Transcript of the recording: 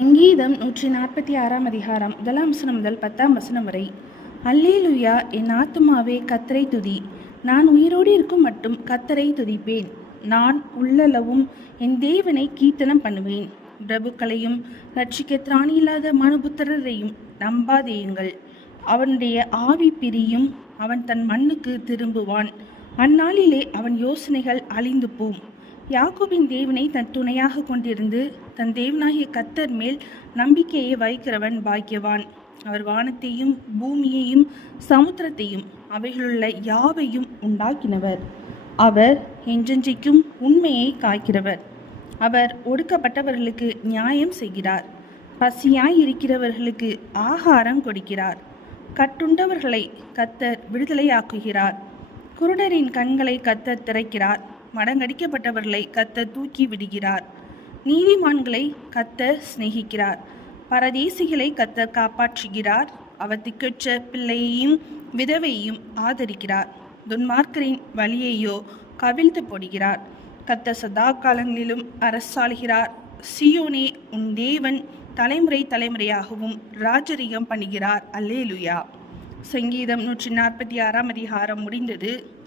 சங்கீதம் நூற்றி நாற்பத்தி ஆறாம் அதிகாரம் முதலாம் வசனம் முதல் பத்தாம் வசனம் வரை. அல்லேலுயா என் ஆத்துமாவே கத்தரை துதி. நான் உயிரோடு இருக்கும் மட்டும் கத்தரை துதிப்பேன். நான் உள்ளளவும் என் தேவனை கீர்த்தனம் பண்ணுவேன். பிரபுக்களையும் ரட்சிக்க திராணி இல்லாத மனுபுத்திரரையும் நம்பாதேயுங்கள். அவனுடைய ஆவி பிரியும் அவன் தன் மண்ணுக்கு திரும்புவான். அந்நாளிலே அவன் யோசனைகள் அழிந்து போம் யாக்கோபின் தேவனை தன் துணையாக கொண்டிருந்து தன் தேவனாகிய கத்தர் மேல் நம்பிக்கையை வைக்கிறவன் பாக்கியவான். அவர் வானத்தையும் பூமியையும் சமுத்திரத்தையும் அவைகளுள்ள யாவையும் உண்டாக்கினவர். அவர் என்றென்றைக்கும் உண்மையை காக்கிறவர். அவர் ஒடுக்கப்பட்டவர்களுக்கு நியாயம் செய்கிறார். பசியாய் இருக்கிறவர்களுக்கு ஆகாரம் கொடுக்கிறார். கட்டுண்டவர்களை கத்தர் விடுதலையாக்குகிறார். குருடரின் கண்களை கத்தர் திறக்கிறார். மடங்கடிக்கப்பட்டவர்களை கத்த தூக்கி விடுகிறார். நீதிமான்களை கத்த சிநேகிக்கிறார். பரதேசிகளை கத்த காப்பாற்றுகிறார். அவர் திக்கற்ற பிள்ளையையும் விதவையையும் ஆதரிக்கிறார். துன்மார்க்கரின் வழியையோ கவிழ்த்து போடுகிறார். கத்த சதா காலங்களிலும் அரசாளுகிறார். சியோனே உன் தேவன் தலைமுறை தலைமுறையாகவும் ராஜரிகம் பண்ணுகிறார். அல்லேலுயா. சங்கீதம் நூற்றி நாற்பத்தி ஆறாம் அதிகாரம் முடிந்தது.